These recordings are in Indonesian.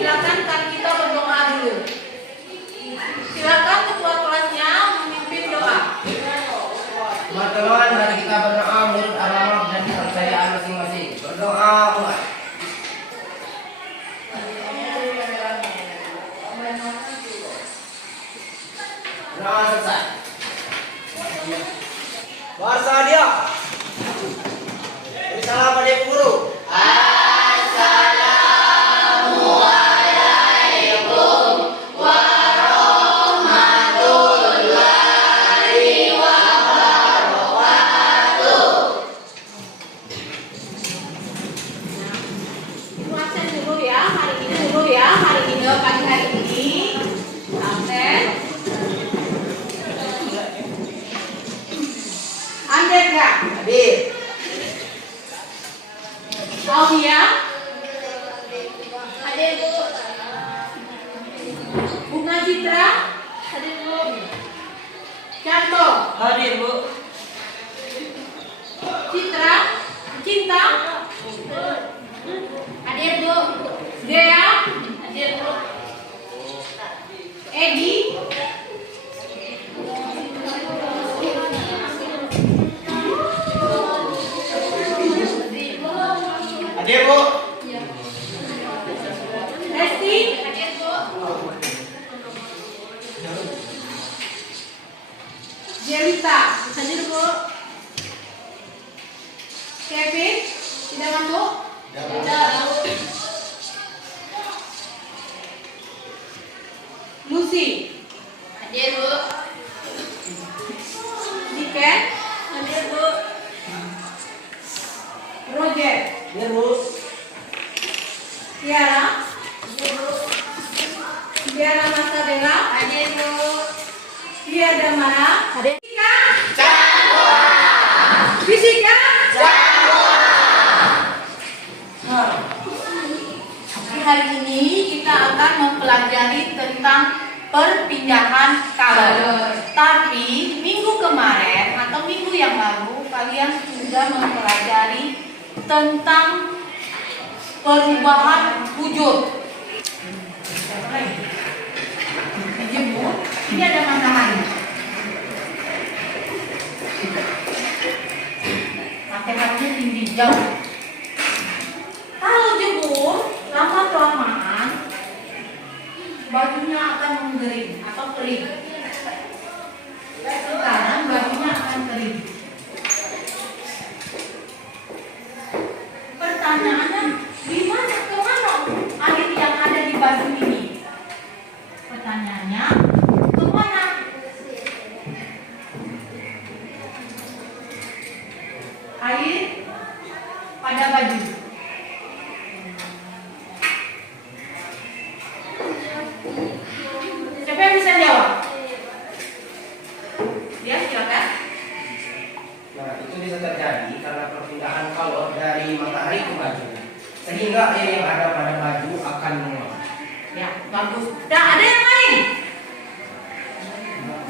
silakan kan kita berdoa dulu. Silakan ketua kelasnya memimpin doa. Teman-teman, mari kita berdoa menurut alamat dan kepercayaan masing-masing. Berdoa mulai. Doa selesai. Bersadia. Beri salam pada Ibu Guru. Pagi hari ini absen. Andrea Hadir. Aulia hadir Bu. Bunga Citra hadir Bu. Canto Hadir, Bu. Citra Cinta hadir Bu. Dea hadir Bu. Edi Hadir, Bu. Lesti hadir Bu. Jelita hadir Bu. Kevin tidak masuk? Tidak. Lucy hadir Bu. Diken hadir Bu. Roger Hadir, Bu. Tiara hadir Bu. Tiara Masabella Hadir Bu. Tiara Damara Hadir. Fisika hari ini kita akan mempelajari tentang perpindahan color. Tapi minggu kemarin atau minggu yang lalu kalian sudah mempelajari tentang perubahan wujud. Jemur, ini ada matahari. Mataharinya tinggi jauh. Kalau jemur lama kelamaan bajunya akan mengering atau kering. Sekarang bajunya akan kering. Pertanyaannya, gimana kemana air yang ada di baju ini? Pertanyaannya, kemana? Air pada baju. Siapa yang bisa jawab? Ya, silakan. Nah, itu bisa terjadi karena perpindahan kalor dari matahari ke baju, sehingga air yang ada pada baju akan menguap. Ya, bagus. Nah, ada yang lain?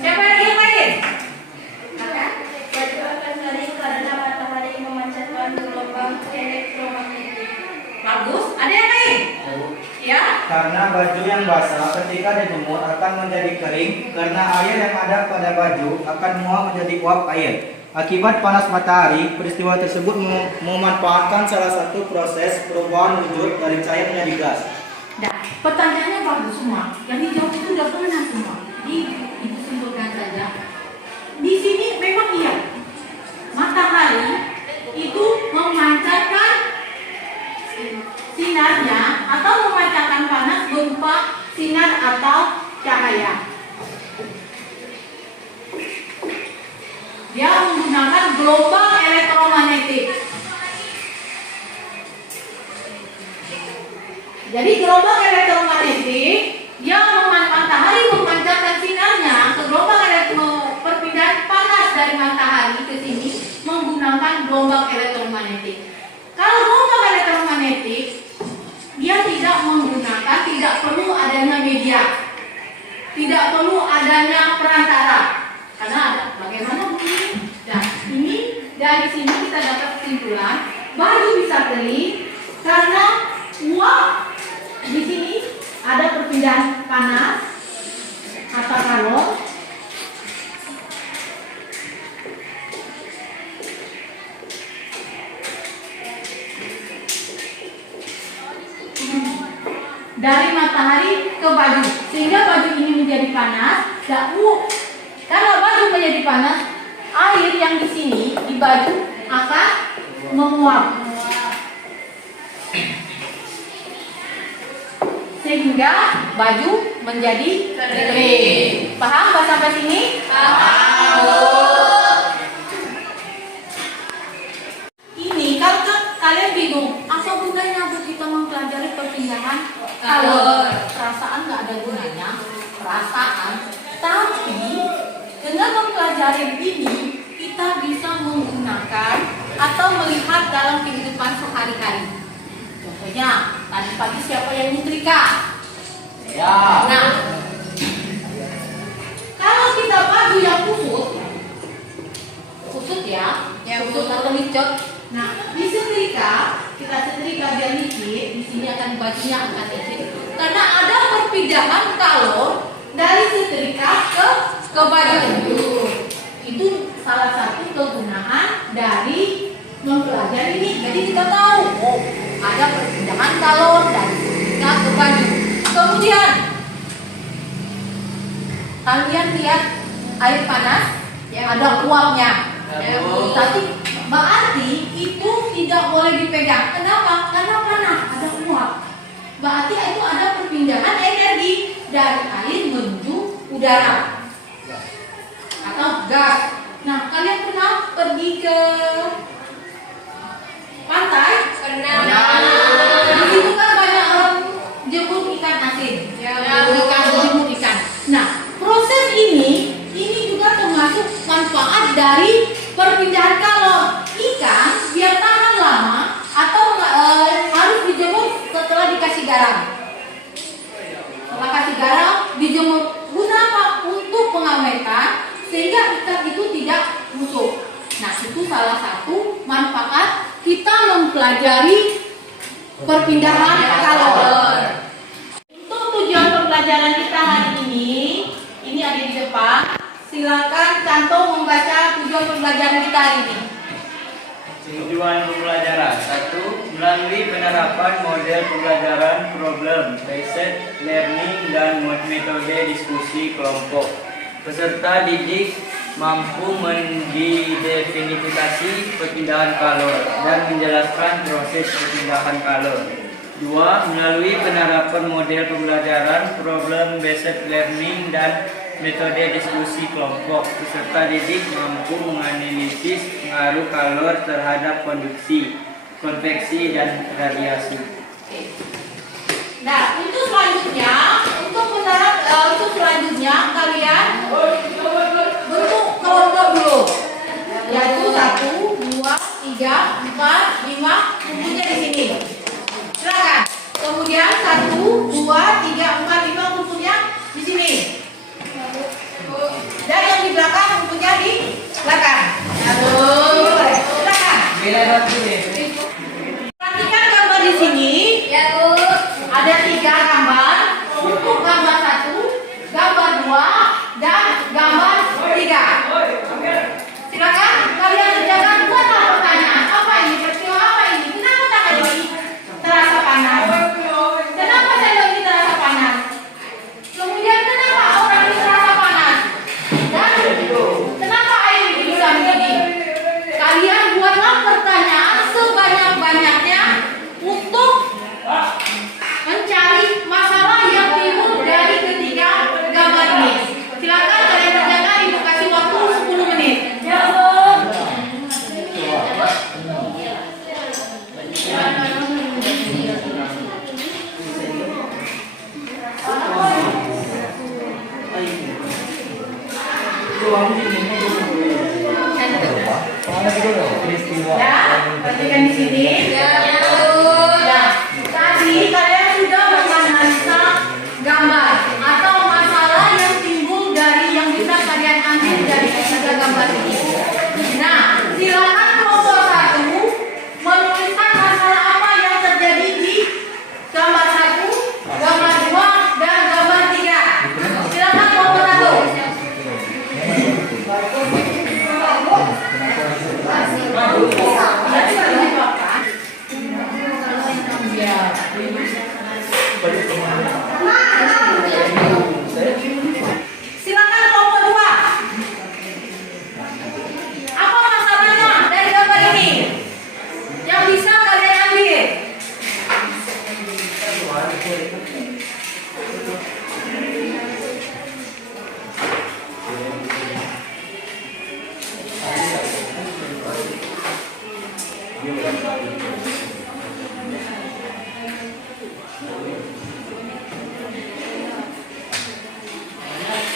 Siapa lagi yang lain? Silakan. Baju akan kering karena matahari memancarkan gelombang elektromagnetik. Bagus. Ada yang lain? Ya. Karena baju yang basah ketika dijemur akan menjadi kering karena air yang ada pada baju akan menguap menjadi uap air. Akibat panas matahari, peristiwa tersebut memanfaatkan salah satu proses perubahan wujud dari cair menjadi gas. Nah, pertanyaannya bagus semua. Yang dijawab itu udah pernah semua. Jadi itu simpulkan saja. Di sini memang iya. Matahari itu memancarkan sinarnya atau memancarkan panas berupa sinar atau cahaya. Dia menggunakan gelombang elektromagnetik. Jadi gelombang elektromagnetik dia matahari memancarkan sinarnya ke gelombang perpindahan panas dari matahari ke sini menggunakan gelombang elektromagnetik. Kalau gelombang elektromagnetik dia tidak perlu adanya media, tidak perlu adanya perantara. Karena ada bagaimana begini? Nah, ini dari sini kita dapat kesimpulan baju bisa kering karena uap di sini ada perpindahan panas atau kalor. Dari matahari ke baju, sehingga baju ini menjadi panas. Karena baju menjadi panas, air yang di sini di baju akan menguap, sehingga baju menjadi kering. Paham Mbak sampai sini? Ini kalau kalian bingung, apa gunanya Bu kita mempelajari perpindahan kalor? Perasaan nggak ada gunanya, perasaan. Tapi dengan mempelajari ini, kita bisa menggunakan atau melihat dalam kehidupan sehari-hari. Contohnya, tadi pagi siapa yang nyetrika? Ya. Nah, kalau kita baju yang kusut ya, kusut atau licet. Nah, di setrika, kita setrika biar licin, di sini akan bajunya akan licin. Karena ada perpindahan kalor dari setrika ke baju. Itu salah satu kegunaan dari mempelajari ini. Jadi kita tahu, oh, ada perpindahan kalor dari setrika ke baju. Kemudian kalian lihat air panas, ada uapnya. Tapi berarti itu tidak boleh dipegang. Kenapa? Karena panas, ada uap. Berarti itu ada perpindahan energi dari air menuju udara atau gas. Nah, kalian pernah pergi ke pantai? Pernah. Di situ kan banyak orang jemput ikan asin, jemput ikan. Nah, proses ini juga termasuk manfaat dari perpindahan kalor. Ikan biar tahan lama atau harus dijemur setelah dikasih garam. Setelah kasih garam, dijemur guna apa? Untuk pengawetan sehingga ikan itu tidak busuk. Nah, itu salah satu manfaat kita mempelajari perpindahan kalor. Untuk tujuan pembelajaran kita hari ini ada di depan. Silakan cantum membaca tujuan pembelajaran kita hari ini. Tujuan pembelajaran 1. Melalui penerapan model pembelajaran problem based learning dan metode diskusi kelompok, peserta didik mampu mengidentifikasi perpindahan kalor dan menjelaskan proses perpindahan kalor. 2. Melalui penerapan model pembelajaran problem based learning dan metode diskusi kelompok, peserta didik mampu menganalisis pengaruh kalor terhadap konduksi, konveksi, dan radiasi. Nah, untuk selanjutnya kalian bentuk kelompok dulu, yaitu 1, 2, 3, 4, 5, kumpulnya di sini. Silakan. Kemudian 1, 2, 3, 4, 5 kumpulnya di sini. Dan yang di belakang kumpulnya di belakang. Silakan. Perhatikan gambar di sini. Ada 3 gambar. Untuk gambar 1, gambar 2, dan gambar 3. Silakan kalian kerjakan. Buatlah pertanyaan. Apa ini? Peristiwa apa ini? Kenapa tangan ini terasa panas? Kenapa sendok ini terasa panas? Kemudian kenapa orang ini terasa panas? Dan kenapa air ini bisa begini? Kalian buatlah pertanyaan sebanyak-banyaknya untuk mencari masalah yang timbul dari ketiga gambar ini. Silakan kalian kerjakan, ibu kasih waktu 10 menit. Ya, perhatikan di sini. Ya, tadi kalian sudah menganalisa gambar atau masalah yang timbul dari yang bisa kalian ambil dari ketiga gambar ini. Nah, silakan kelompok 1 menuliskan masalah apa yang terjadi di gambar 1, gambar 2,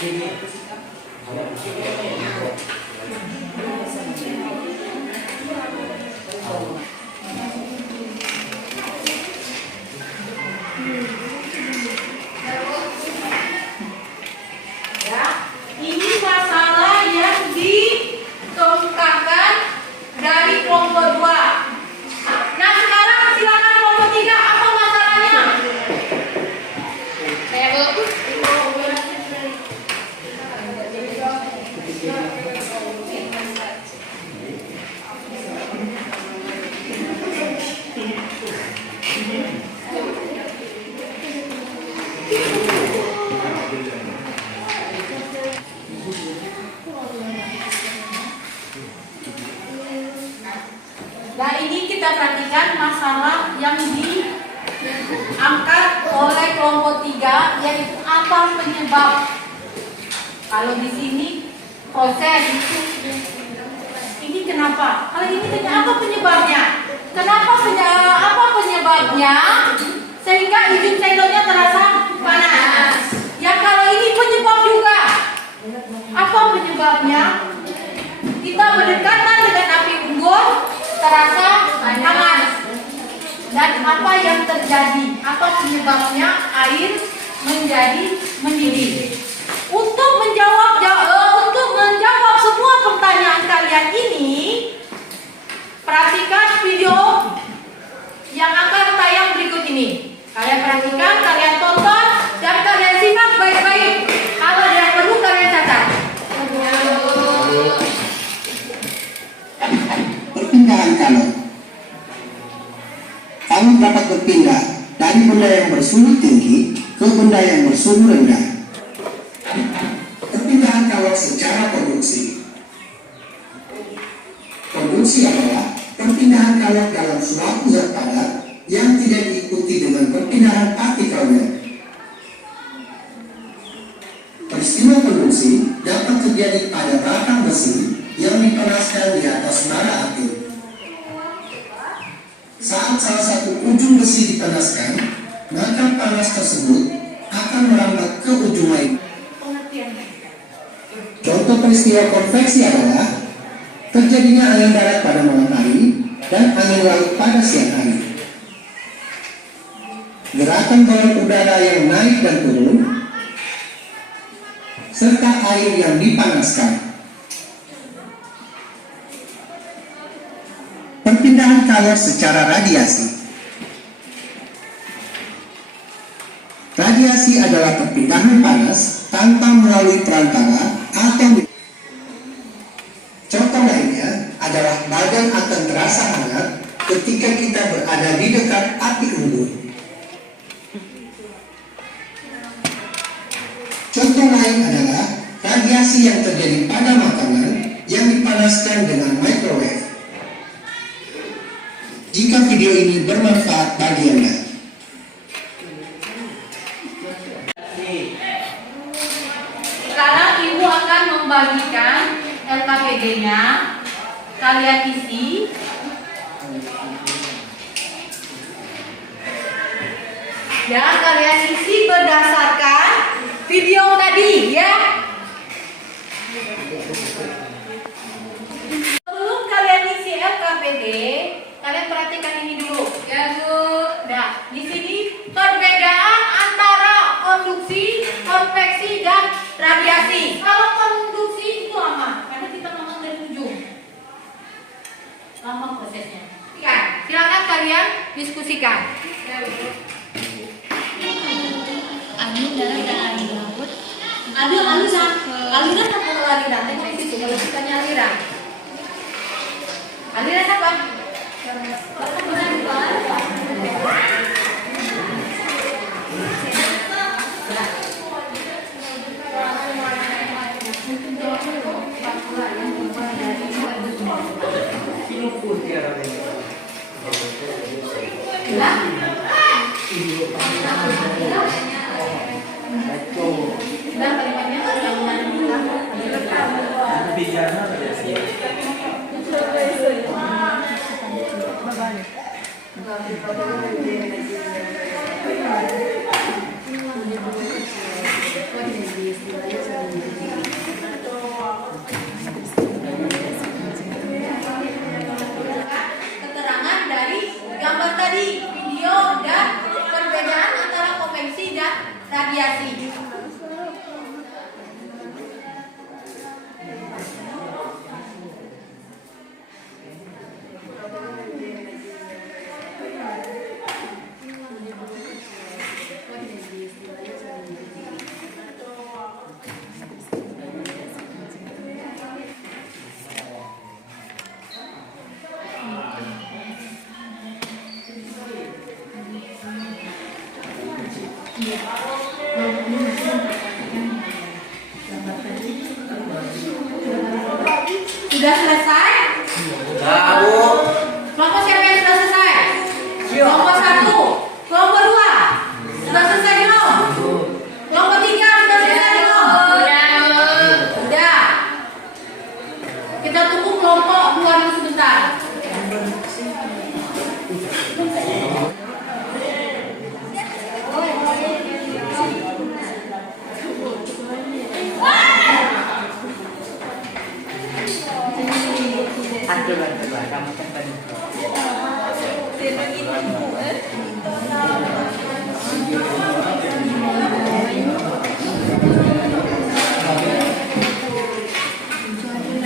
Ya, ini masalah yang dikemukakan dari kelompok 2. Nah, sekarang silakan kelompok 3, apa masalahnya? Nah, ini kita perhatikan masalah yang diangkat oleh kelompok 3, yaitu apa penyebab. Kalau di sini proses ini kenapa? Kalau ini tanya apa penyebabnya? Kenapa apa penyebabnya sehingga ujung cendolnya terasa panas? Ya, kalau ini penyebab juga. Apa penyebabnya? Kita berdekatan dengan api unggun terasa panas. Dan apa yang terjadi? Apa penyebabnya air menjadi mendidih? Untuk menjawab semua pertanyaan kalian ini, perhatikan video yang akan tayang berikut ini. Kalian perhatikan, kalian tonton, dan kalian simak baik-baik. Kalau ada yang perlu kalian catat. Perpindahan kalor. Kalor dapat berpindah dari benda yang bersuhu tinggi ke benda yang bersuhu rendah. Perpindahan kalor secara produksi. Produksi adalah perpindahan kalor dalam suatu zat padat yang tidak diikuti dengan perpindahan partikelnya. Peristiwa produksi dapat terjadi pada batang mesin yang dipanaskan di atas bara api. Saat salah satu ujung besi dipanaskan, maka panas tersebut akan merambat ke ujung lain. Contoh peristiwa konveksi adalah terjadinya angin darat pada malam hari dan angin laut pada siang hari. Gerakan balon udara yang naik dan turun, serta air yang dipanaskan. Perpindahan kalor secara radiasi. Radiasi adalah perpindahan panas tanpa melalui perantara atau contoh lainnya adalah badan akan terasa hangat ketika kita berada di dekat api unggun. Contoh lain adalah radiasi yang terjadi pada makanan yang dipanaskan dengan microwave. Jika video ini bermanfaat bagi Anda. Sekarang Ibu akan membagikan LKPD-nya. Kalian isi. Ya, kalian isi berdasarkan video tadi, ya. Sebelum kalian isi LKPD, kalian perhatikan ini dulu, ya Bu. Nah, di sini perbedaan antara konduksi, konveksi, dan radiasi. Kalau konduksi itu lama, karena kita ngomong dari ujung. Lama prosesnya. Ya, silakan kalian diskusikan. Ya, Bu. Angin darat dan air laut. Aliran apa aliran? Tengok di situ kalau kita aliran. Aliran apa? radiasi. Sudah selesai? Sudah, Bu. Kelompok siapa yang sudah selesai? Kelompok 1, kelompok 2 sudah selesai belum? Kelompok 3 sudah selesai belum? Sudah. Kita tunggu kelompok 2 dulu sebentar.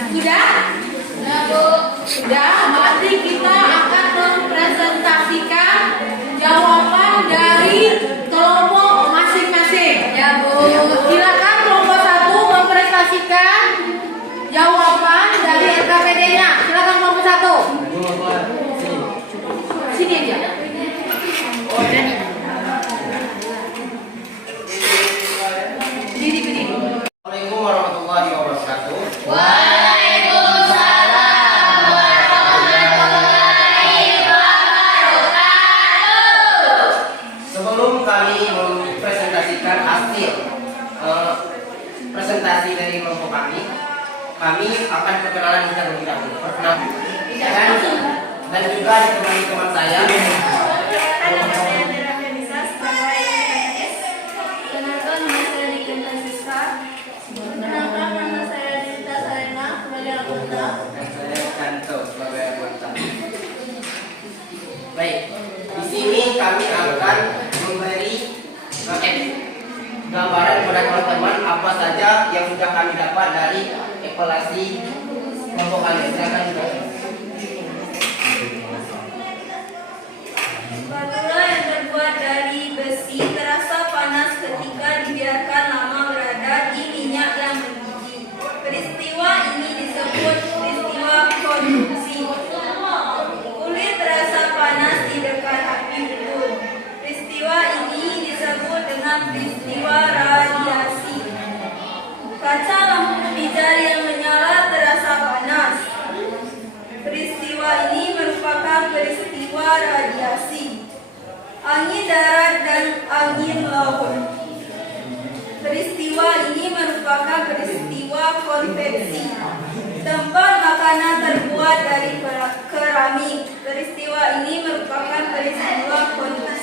Sudah? Sudah, nanti kita akan mempresentasikan jawaban dari kelompok masing-masing. Ya, Bu. Silakan kelompok 1 mempresentasikan jawaban dari RKPD-nya. Silakan kelompok 1. Sini aja. Berdiri. Assalamualaikum warahmatullahi wabarakatuh. Sebelum kami mempresentasikan hasil presentasi dari kelompok kami akan perkenalan terlebih dahulu. Dan juga ditemani teman saya. Kenalkan nama saya Nikita Siska. Kenalkan nama saya Dita Sarena sebagai anggota. Dan saya Kanto sebagai anggota. Baik, di sini kami akan memberi gambaran kepada teman-teman apa saja yang sudah kami dapat dari evaluasi kelompok kami. Silakan juga. Spatula yang terbuat dari besi terasa panas ketika dibiarkan lama berada di minyak yang mendidih. Peristiwa ini disebut peristiwa konduksi. Kulit terasa panas di dekat api unggun. Peristiwa ini disebut dengan peristiwa radiasi. Kaca lampu pijar yang menyala terasa panas. Peristiwa ini merupakan peristiwa radiasi. Angin darat dan angin laut. Peristiwa ini merupakan peristiwa konveksi. Tempat makanan terbuat dari keramik. Peristiwa ini merupakan peristiwa konveksi.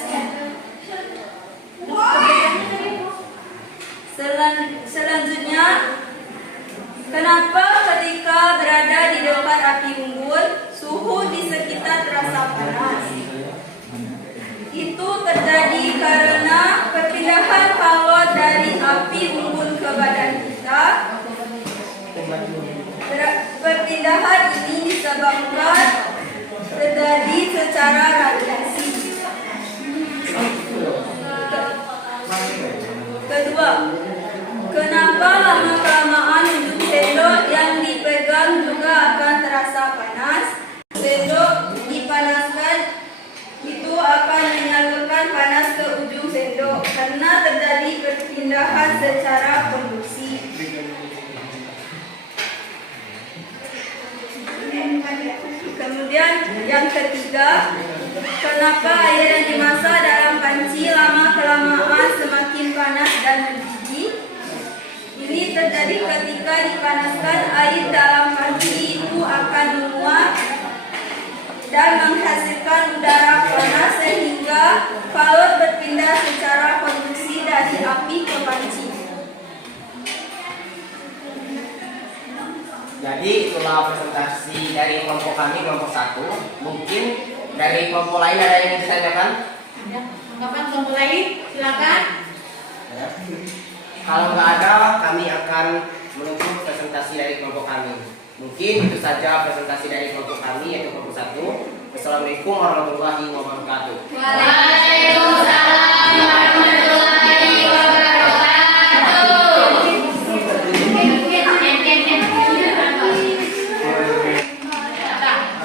Selanjutnya, kenapa ketika berada di dekat api unggun, suhu di sekitar terasa panas? Itu terjadi karena perpindahan kalor dari api unggun ke badan kita. Perpindahan ini disebabkan terjadi secara radiasi. Kedua, kenapa lama-kelamaan ujung sendok yang dipegang juga akan terasa panas? Sendok dipanaskan itu akan menyalurkan panas ke ujung sendok karena terjadi perpindahan secara konduksi. Kemudian yang ketiga, kenapa air yang dimasak dalam panci lama-kelamaan semakin panas dan mendidih? Ini terjadi ketika dipanaskan air dalam panci itu akan menguap dan menghasilkan udara panas sehingga kalor berpindah secara konduksi dari api ke panci. Jadi itulah presentasi dari kelompok kami, kelompok 1. Mungkin dari kelompok lain ada yang ditanyakan? Kapan kelompok lain? Silakan. Ada? Kalau nggak ada, kami akan menunggu presentasi dari kelompok kami. Mungkin itu saja presentasi dari kelompok kami, yaitu kelompok 1. Wassalamualaikum warahmatullahi wabarakatuh. Waalaikumsalam warahmatullahi wabarakatuh.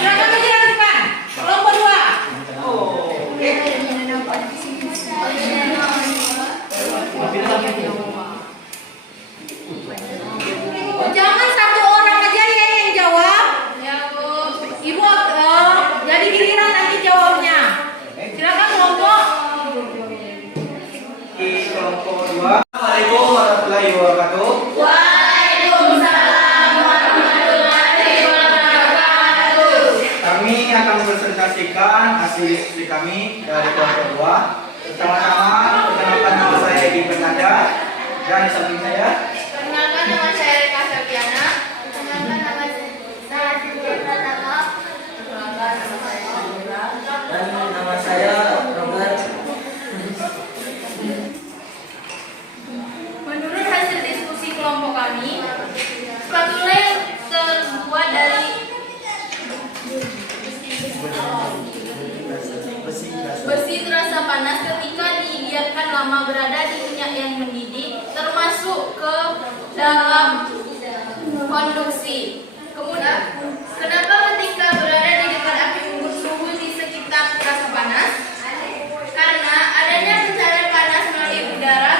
Silakan menjelaskan. Kelompok 2. Jangan satu orang aja ya yang jawab. Ya, Bu. Ibu jadi giliran nanti jawabnya. Silakan kelompok. Di kelompok 2. Assalamualaikum warahmatullahi wabarakatuh. Waalaikumsalam warahmatullahi wabarakatuh. Kami akan mempresentasikan hasil diskusi kami dari kelompok 2. Pertama-tama, perkenalkan nama saya Edi Fernanda dan di samping saya. Perkenalkan nama saya Rika Septiana. Perkenalkan nama saya Cynthia Pratama. Perkenalkan nama saya Sandra. Dan nama saya Robert. Menurut hasil diskusi kelompok kami, spatula yang terbuat dari besi terasa panas ketika dibiarkan lama berada di minyak yang mendidih, termasuk ke dalam konduksi. Kemudian, kenapa ketika berada di dekat api unggun suhu di sekitar terasa panas? Karena adanya pencarian panas melalui udara,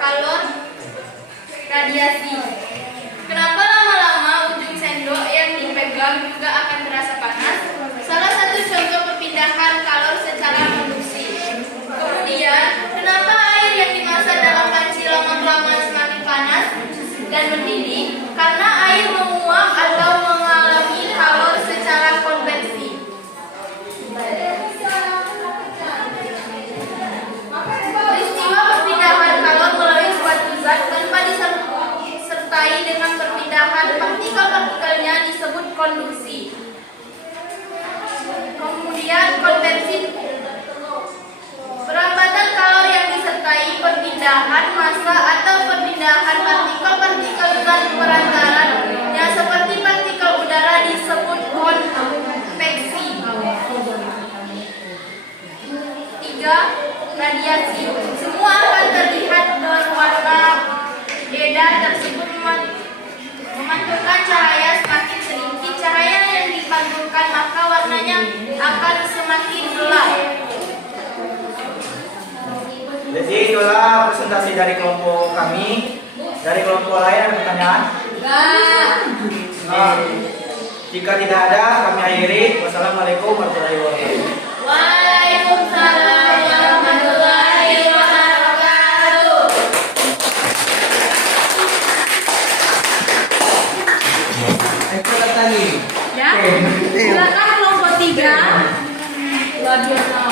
kalor radiasi. Kenapa lama-lama ujung sendok yang dipegang juga akan terasa panas? Salah satu contoh perpindahan kalor secara konduksi. Kemudian, kenapa air yang dimasak dalam panci lama-kelamaan semakin panas dan mendidih? Karena air menguap atau mengalami kalor secara konveksi. Peristiwa perpindahan kalor melalui suatu zat tanpa disertai dengan perpindahan partikel-partikelnya disebut konduksi. Kemudian konveksi. Perambatan kalor yang disertai perpindahan massa atau perpindahan partikel-partikel zat perantaranya seperti partikel udara disebut konveksi. 3. Radiasi. Semua akan terlihat berwarna beda tersebut memantulkan cahaya semakin sedikit cahaya yang dipantulkan maka warnanya akan semakin gelap. Jadi itulah presentasi dari kelompok kami. Dari kelompok lain ada pertanyaan? Nah, jika tidak ada, kami akhiri. Wassalamualaikum warahmatullahi wabarakatuh. Waalaikumsalam warahmatullahi wabarakatuh. Ya, silakan kelompok 3. Luar biasa.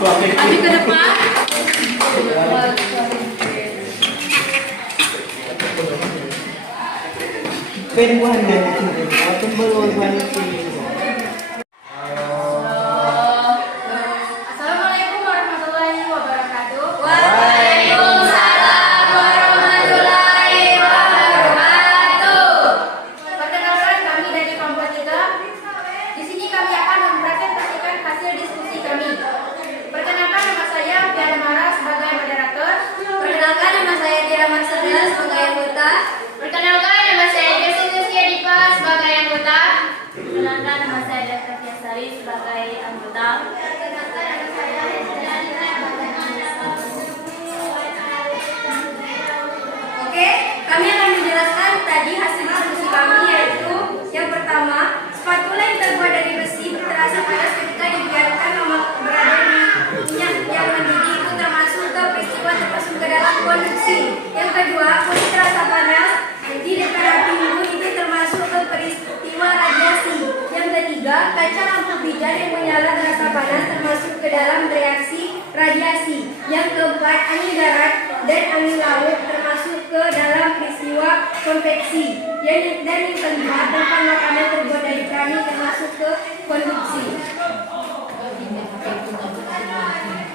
Maju ke depan. Assalamualaikum warahmatullahi wabarakatuh. Waalaikumsalam warahmatullahi wabarakatuh. Perkenalkan kami dari kelompok 3. Di sini kami akan mempresentasikan hasil diskusi kami. Perkenalkan nama saya Piana Mara sebagai moderator. Perkenalkan nama saya Tiara Marsada sebagai anggota. Perkenalkan nama saya Jessica Dipa sebagai anggota. Perkenalkan nama saya Dr. Tiasari sebagai anggota. Perkenalkan nama saya Oke, kami akan menjelaskan tadi hasil diskusi kami, yaitu yang pertama, spatula yang terbuat dari besi terasa panas ketika dibiarkan lama berada di minyak yang mendidih itu termasuk ke peristiwa termasuk ke dalam konduksi. Yang kedua, kulit terasa panas di dekat api unggun itu termasuk ke peristiwa radiasi. Yang ketiga, kaca lampu bijar yang menyala terasa panas termasuk ke dalam reaksi radiasi. Yang keempat, angin darat dan angin laut termasuk ke dalam peristiwa konveksi. Dan yang kelima, tempat makanan terbuat dari prani termasuk ke konduksi.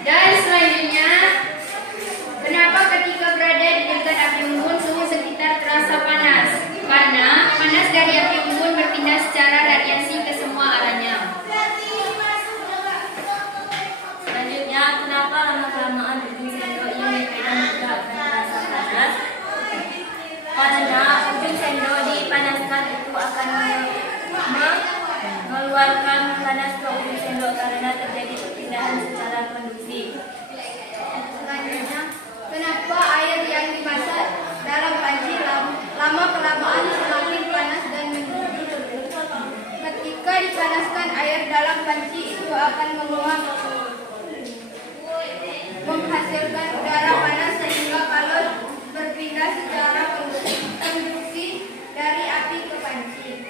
Dan selanjutnya berpindah secara radiasi ke semua arahnya. Selanjutnya, kenapa lama-kelamaan ujung sendok yang dipegang juga akan terasa panas? Karena ujung sendok dipanaskan itu akan mengeluarkan panas ke ujung sendok karena terjadi perpindahan secara konduksi. Selanjutnya, kenapa air yang dimasak dalam panci lama-kelamaan semakin panas dan mendidih? Ketika dipanaskan air dalam panci itu akan menguap, menghasilkan udara panas sehingga kalor berpindah secara konduksi dari api ke panci.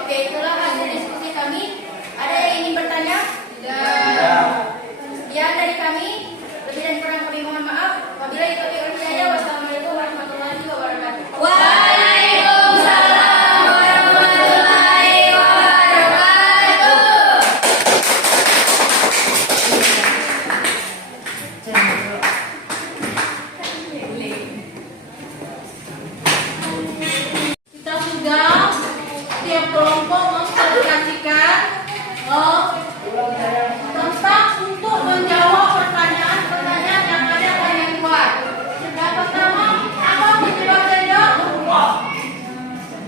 Oke, itulah hasil diskusi kami. Ada yang ingin bertanya? Sekian dari kami. Lebih dan kurang kami mohon maaf. Wabillahi taufiq wal hidayah. Wassalamualaikum warahmatullahi wabarakatuh. Waalaikumsalam warahmatullahi wabarakatuh. Kita sudah setiap kelompok mempublikasikan tentang untuk menjawab pertanyaan-pertanyaan yang ada pada luar. Yang pertama, apa penyebab sendok?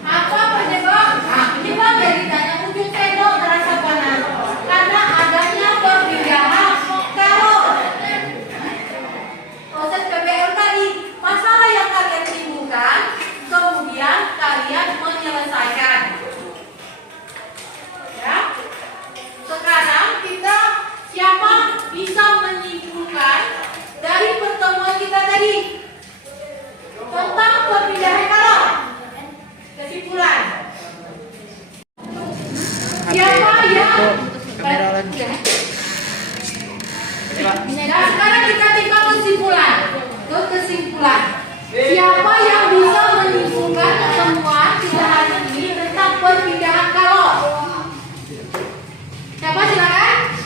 Apa penyebab? Penyebab yang ditanya ujung sendok terasa panas karena adanya perpindahan kalor. Proses PBL tadi, masalah yang kalian timbulkan, kemudian kalian menyelesaikan. Ya. Sekarang kita siapa bisa menyimpulkan dari pertemuan kita tadi tentang perpindahan kalor? Kesimpulan. Siapa yang Nah, sekarang kita timbang kesimpulan. Siapa yang bisa menyimpulkan pertemuan kita hari ini tentang perpindahan kalor? Siapa silakan?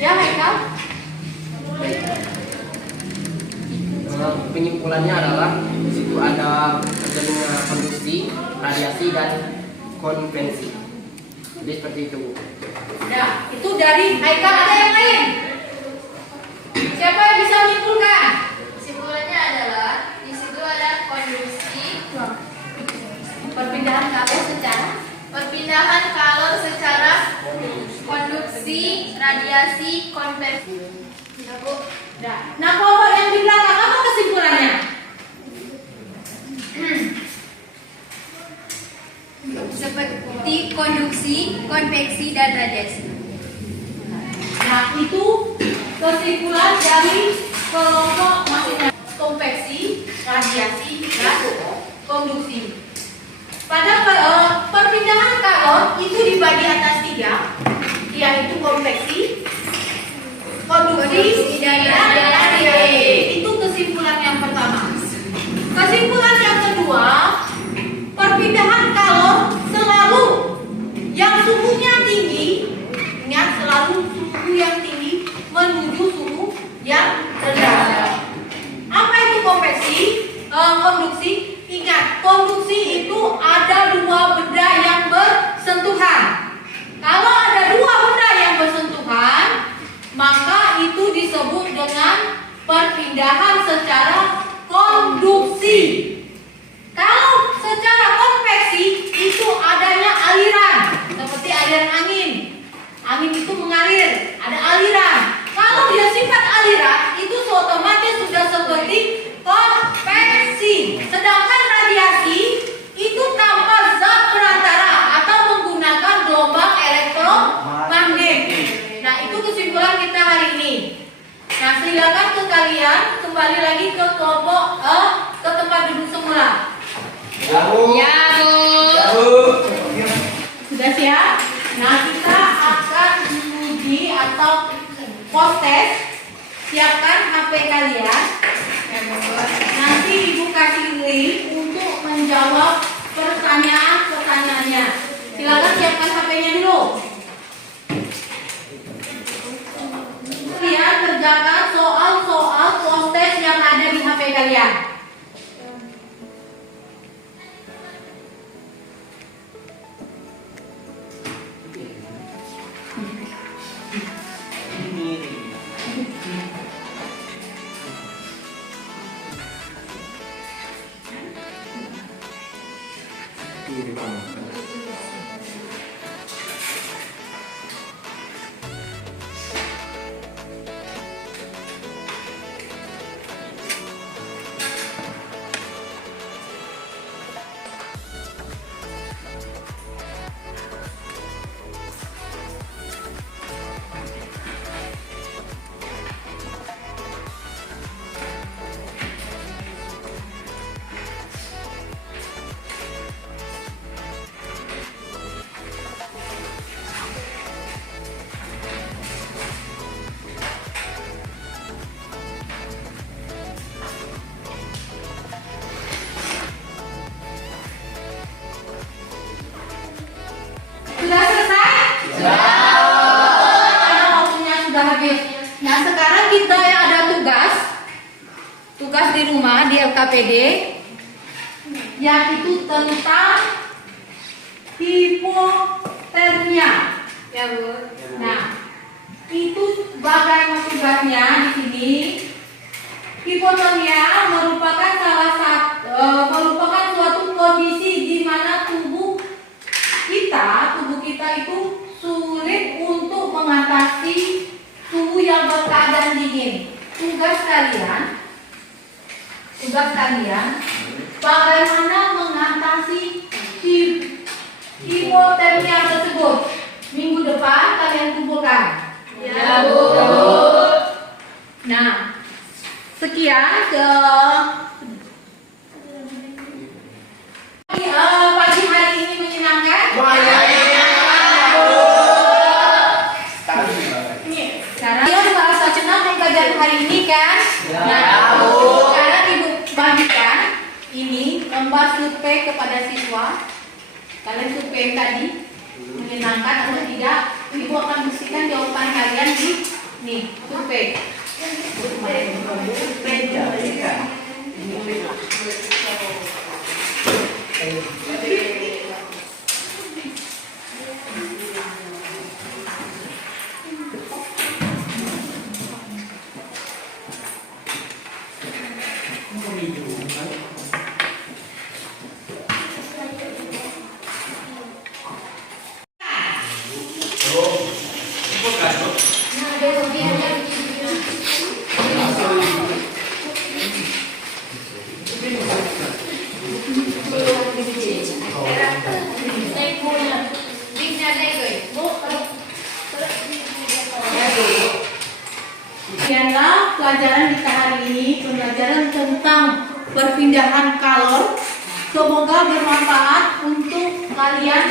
Ya, Michael. Penyimpulannya adalah di situ ada terjadinya konduksi, radiasi dan konvensi. Jadi seperti itu. Nah, itu dari Haikal. Ada yang lain? Siapa yang bisa menyimpulkan? Kesimpulannya adalah di situ ada konduksi, Perpindahan kalor secara konduksi, radiasi, konversi. Nah, kelompok yang di belakang apa kesimpulannya? Seperti konduksi, konveksi, dan radiasi. Nah, itu kesimpulan dari kelompok masing-masing. Konveksi, radiasi, dan konduksi. Pada perpindahan kalor itu dibagi atas 3, yaitu konveksi, konduksi, dan radiasi. Itu kesimpulan yang pertama. Kesimpulan yang kedua, perpindahan kalor selalu yang suhunya tinggi, ingat selalu suhu yang tinggi menuju suhu yang rendah. Apa itu konveksi? Konduksi. Ingat, konduksi itu ada 2 benda yang bersentuhan. Kalau ada 2 benda yang bersentuhan, maka itu disebut dengan perpindahan secara konduksi. Kalau secara konveksi itu adanya aliran, seperti aliran angin. Angin itu mengalir, ada aliran. Kalau dia sifat aliran, itu otomatis sudah seperti konveksi. Sedangkan radiasi itu tanpa zat perantara atau menggunakan gelombang elektromagnet. Nah, itu kesimpulan kita hari ini. Nah, silakan ke kalian kembali lagi ke kelompok ke tempat duduk semula. Ya, Bu. Sudah siap? Nah, kita akan uji atau post test. Siapkan HP kalian. Nanti Ibu kasih link untuk menjawab pertanyaan-pertanyaannya. Silakan siapkan HP-nya dulu. Kalian kerjakan soal-soal post test yang ada di HP kalian. Sudah selesai? Sudah. Karena waktunya sudah habis. Nah sekarang kita yang ada tugas di rumah di LKPD, yang itu tentang hipotermia. Ya Bu. Nah itu bagaimana tugasnya di sini? Hipotermia merupakan merupakan suatu kondisi di mana tubuh kita itu sulit untuk mengatasi suhu yang berkeadaan dingin. Tugas kalian bagaimana mengatasi hipotermia tersebut. Minggu depan kalian kumpulkan. Ya Bu. Nah, sekian pagi hari ini menyenangkan. Sekarang kalian merasa senang dengan pelajaran hari ini kan? Nah, sekarang ibu bagikan ini lembar survei kepada siswa. Kalian survei tadi menyenangkan atau tidak? Ibu akan buktikan jawaban kalian di nih survei. Sekianlah pelajaran kita hari ini, pelajaran tentang perpindahan kalor. Semoga bermanfaat untuk kalian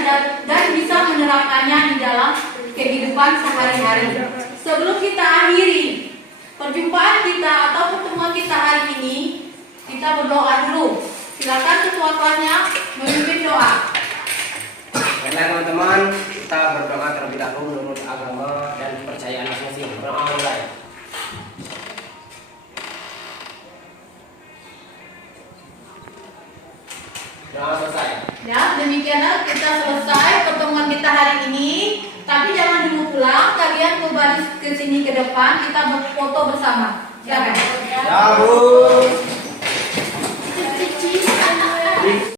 dan bisa menerapkannya di dalam kehidupan sehari-hari. Sebelum kita akhiri perjumpaan kita atau pertemuan kita hari ini, kita berdoa dulu. Silakan ketua kelasnya memimpin doa. Baiklah teman-teman, kita berdoa terlebih dahulu menurut agama dan kepercayaan masing-masing. Berdoa mulai. Doa selesai. Ya, demikianlah kita selesai pertemuan kita hari ini. Tapi jangan dulu pulang, kalian kembali ke sini ke depan, kita berfoto bersama. Silakan. Ya, Bu.